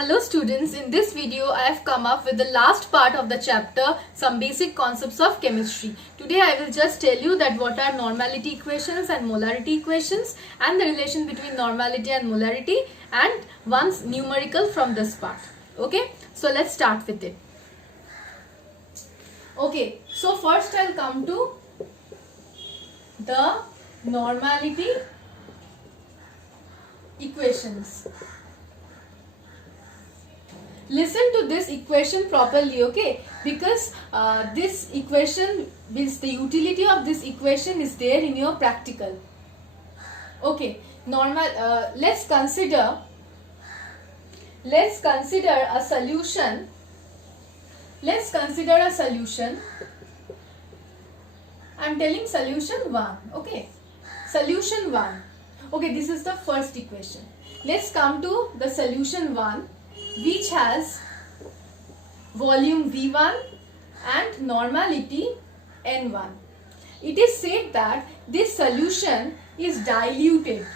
Hello students, in this video I have come up with the last part of the chapter, some basic concepts of chemistry. Today I will just tell you that what are normality equations and molarity equations and the relation between normality and molarity and one's numerical from this part. Okay, so let's start with it. Okay, so first I'll come to the normality equations. Listen to this equation properly, okay, because this equation means the utility of this equation is there in your practical. Okay, let's consider a solution. Let's consider a solution. I'm telling solution 1, okay, solution 1. Okay, this is the first equation. Let's come to the solution 1, which has volume V1 and normality N1. It is said that this solution is diluted.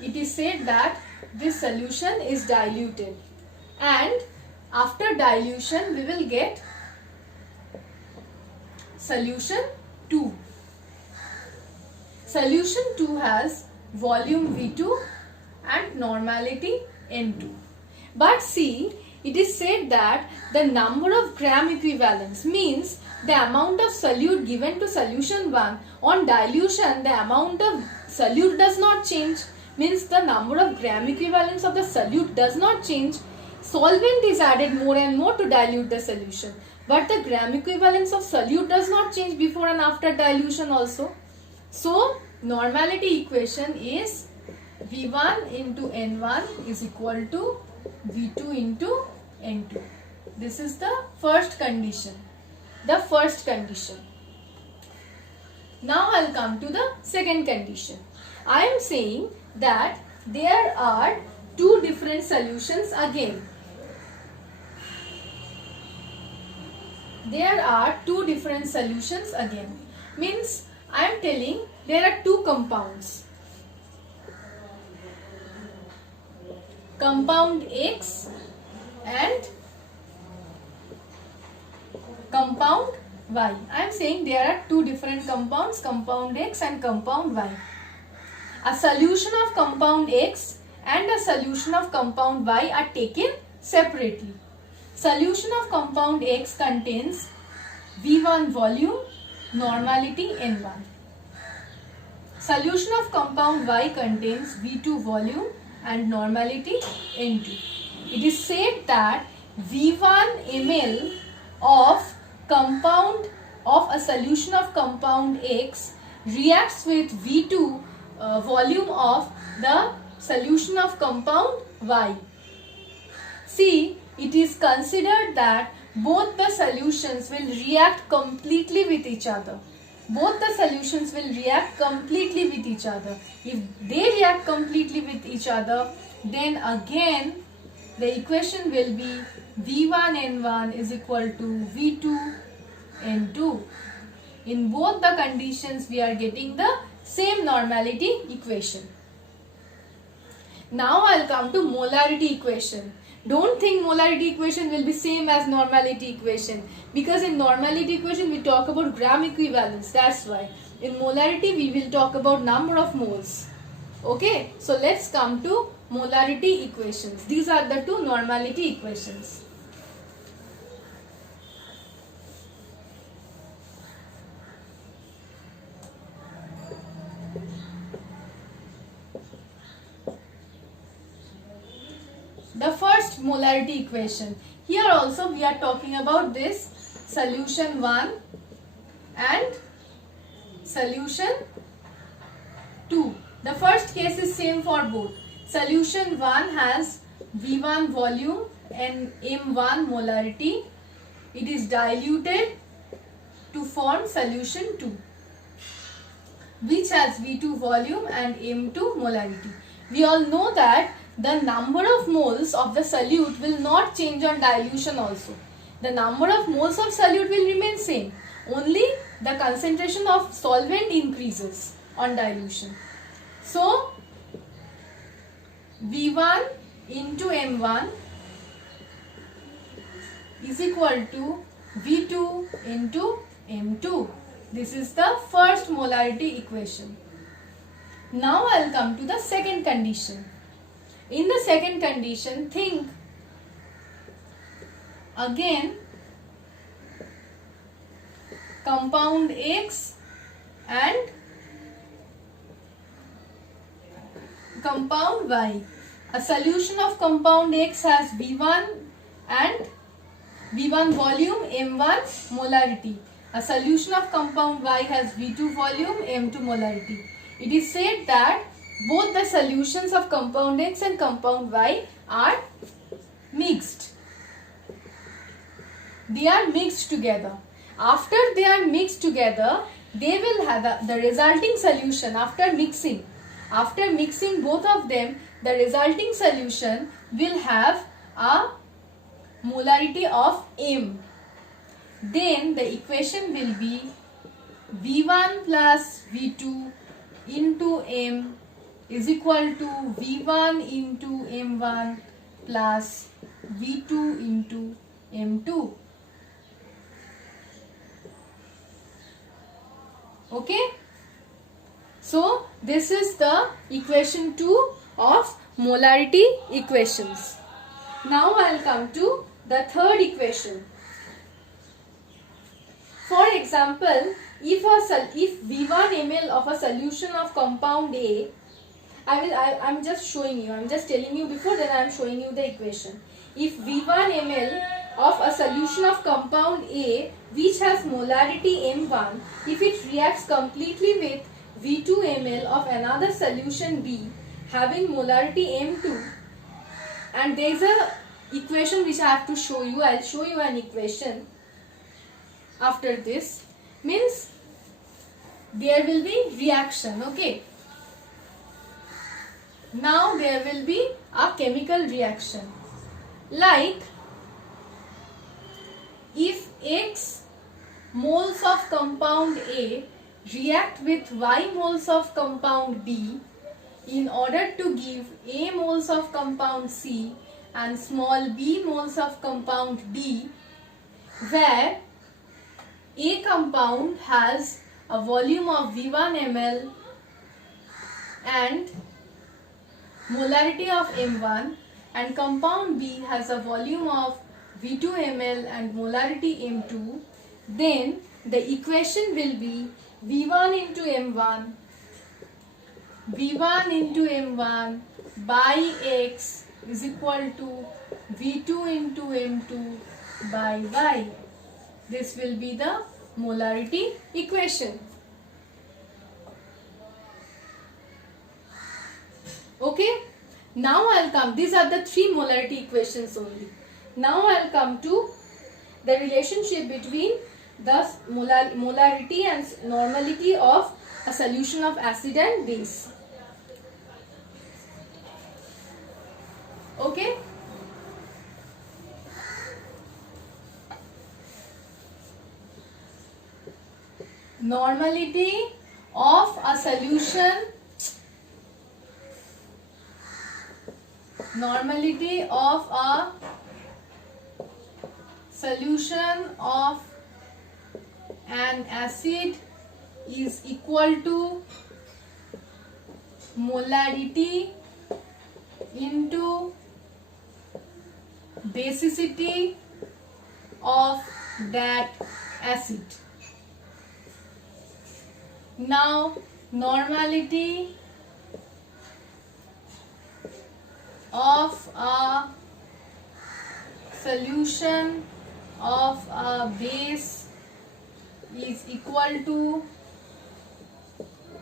It is said that this solution is diluted, and after dilution we will get solution 2. Solution 2 has volume V2 and normality N2. But see, it is said that the number of gram equivalents, means the amount of solute given to solution 1 on dilution, the amount of solute does not change, means the number of gram equivalents of the solute does not change. Solvent is added more and more to dilute the solution, but the gram equivalence of solute does not change before and after dilution also. So normality equation is V1 into N1 is equal to V2 into N2. This is the first condition. The first condition. Now I'll come to the second condition. I am saying that there are two different solutions again. There are two different solutions again. Means I am telling there are two compounds. Compound X and compound Y. I am saying there are two different compounds, compound X and compound Y. A solution of compound X and a solution of compound Y are taken separately. Solution of compound X contains V1 volume, normality N1. Solution of compound Y contains V2 volume and normality N2. It is said that V1 ml of a solution of compound X reacts with V2 volume of the solution of compound Y. See, it is considered that both the solutions will react completely with each other. Both the solutions will react completely with each other. If they react completely with each other, then again the equation will be V1N1 is equal to V2N2. In both the conditions we are getting the same normality equation. Now I'll come to molarity equation. Don't think molarity equation will be same as normality equation, because in normality equation we talk about gram equivalence, that's why. In molarity we will talk about number of moles. Okay, so let's come to molarity equations. These are the two normality equations. The first molarity equation. Here also we are talking about this solution 1 and solution 2. The first case is same for both. Solution 1 has V1 volume and M1 molarity. It is diluted to form solution 2, which has V2 volume and M2 molarity. We all know that the number of moles of the solute will not change on dilution also. The number of moles of solute will remain same. Only the concentration of solvent increases on dilution. So V1 into M1 is equal to V2 into M2. This is the first molarity equation. Now I'll come to the second condition. In the second condition, think again compound X and compound Y. A solution of compound X has V1 and V1 volume, M1 molarity. A solution of compound Y has V2 volume, M2 molarity. It is said that both the solutions of compound X and compound Y are mixed. They are mixed together. After they are mixed together, they will have the resulting solution after mixing. After mixing both of them, the resulting solution will have a molarity of M. Then the equation will be V1 plus V2 into M is equal to V1 into M1 plus V2 into M2. Okay? So this is the equation 2 of molarity equations. Now I will come to the third equation. For example, if V1 ml of a solution of compound A, I'm just showing you, I'm just telling you before, then I'm showing you the equation. If V1 ml of a solution of compound A which has molarity M1, if it reacts completely with V2 ml of another solution B having molarity M2, and there is a equation which I have to show you. I'll show you an equation after this. Means there will be reaction. Okay. Now there will be a chemical reaction. Like if X moles of compound A react with Y moles of compound B in order to give A moles of compound C and small b moles of compound D, where A compound has a volume of V1 ml and molarity of M1, and compound B has a volume of V2 ml and molarity M2, then the equation will be V1 into M1 by X is equal to V2 into M2 by Y. This will be the molarity equation. Okay. Now I'll come. These are the three molarity equations only. Now I'll come to the relationship between the molarity and normality of a solution of acid and base. Okay. Normality of a solution. Normality of a solution of an acid is equal to molarity into basicity of that acid. Now, normality of a solution of a base is equal to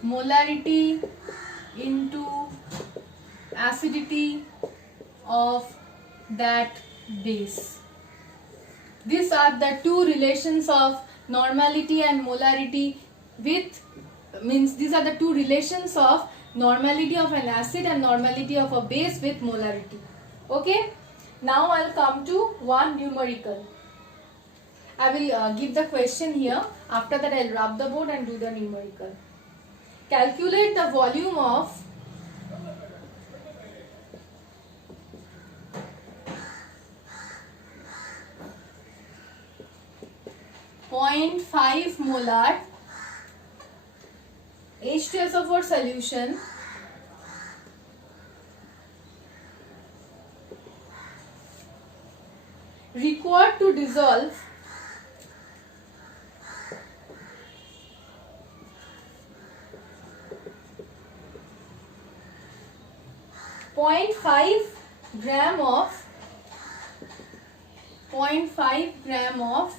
molarity into acidity of that base. These are the two relations of normality and molarity with, means these are the two relations of normality of an acid and normality of a base with molarity. Okay. Now I'll come to one numerical. I will give the question here. After that I'll rub the board and do the numerical. Calculate the volume of 0.5 molar H2SO4 solution required to dissolve 0.5 gram of 0.5 gram of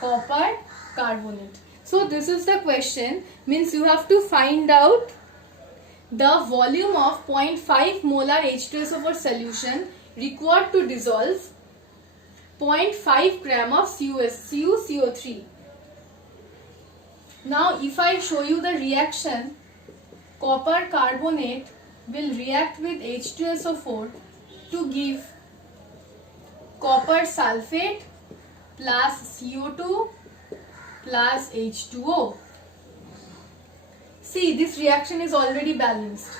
copper carbonate. So this is the question, means you have to find out the volume of 0.5 molar H2SO4 solution required to dissolve 0.5 gram of CuCO3. Now if I show you the reaction, copper carbonate will react with H2SO4 to give copper sulfate plus CO2 plus H2O. See, this reaction is already balanced.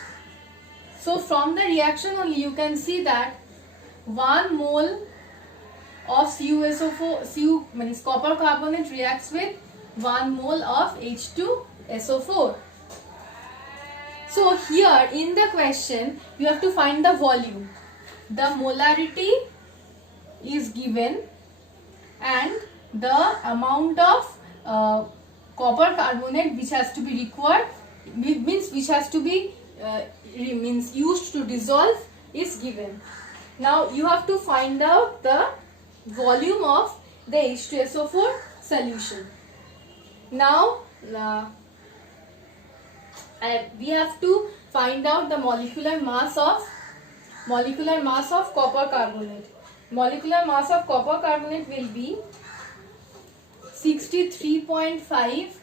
So from the reaction only you can see that 1 mole of CuSO4, means copper carbonate reacts with 1 mole of H2SO4. So here in the question you have to find the volume. The molarity is given and the amount of copper carbonate which has to be required, means which has to be used to dissolve, is given. Now you have to find out the volume of the H2SO4 solution. Now we have to find out the molecular mass of copper carbonate. Molecular mass of copper carbonate will be 63.5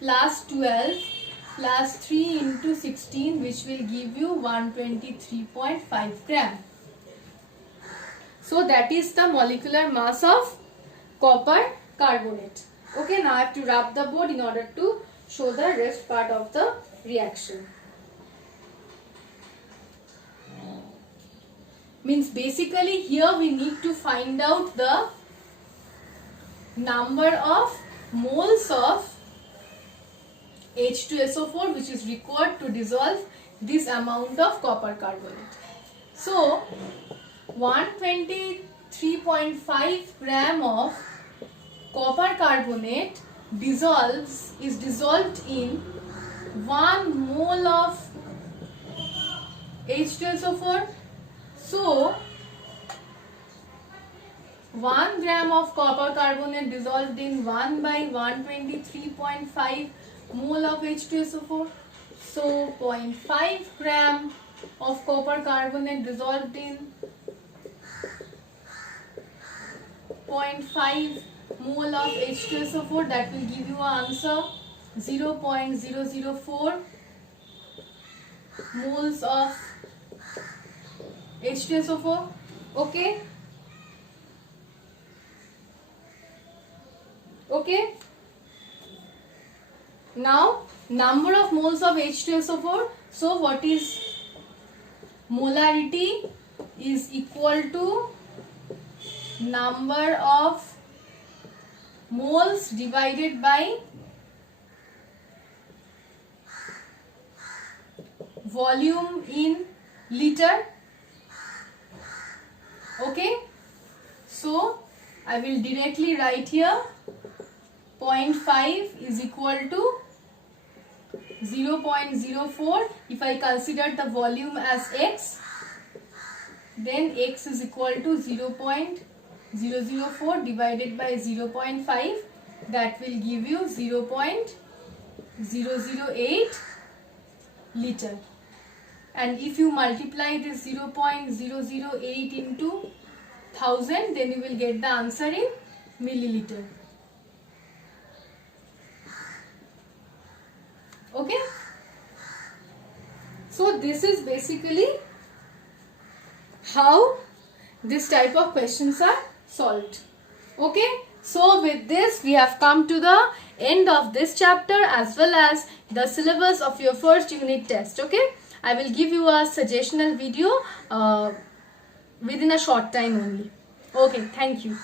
plus 12 plus 3 into 16, which will give you 123.5 gram. So that is the molecular mass of copper carbonate. Okay, now I have to rub the board in order to show the rest part of the reaction. Means basically here we need to find out the number of moles of H2SO4 which is required to dissolve this amount of copper carbonate. So 123.5 gram of copper carbonate is dissolved in 1 mole of H2SO4. So 1 gram of copper carbonate dissolved in 1 by 123.5 mole of H2SO4. So 0.5 gram of copper carbonate dissolved in 0.5 mole of H2SO4, that will give you an answer 0.004 moles of H2SO4. Okay. Okay. Now number of moles of H2SO4. So what is molarity is equal to number of moles divided by volume in liter. Okay, so I will directly write here 0.5 is equal to 0.04. If I consider the volume as x, then x is equal to 0.004 divided by 0.5, that will give you 0.008 liter. And if you multiply this 0.008 into 1000, then you will get the answer in milliliter. Okay. So this is basically how this type of questions are solved. Okay. So with this we have come to the end of this chapter as well as the syllabus of your first unit test. Okay. I will give you a suggestional video within a short time only. Okay. Thank you.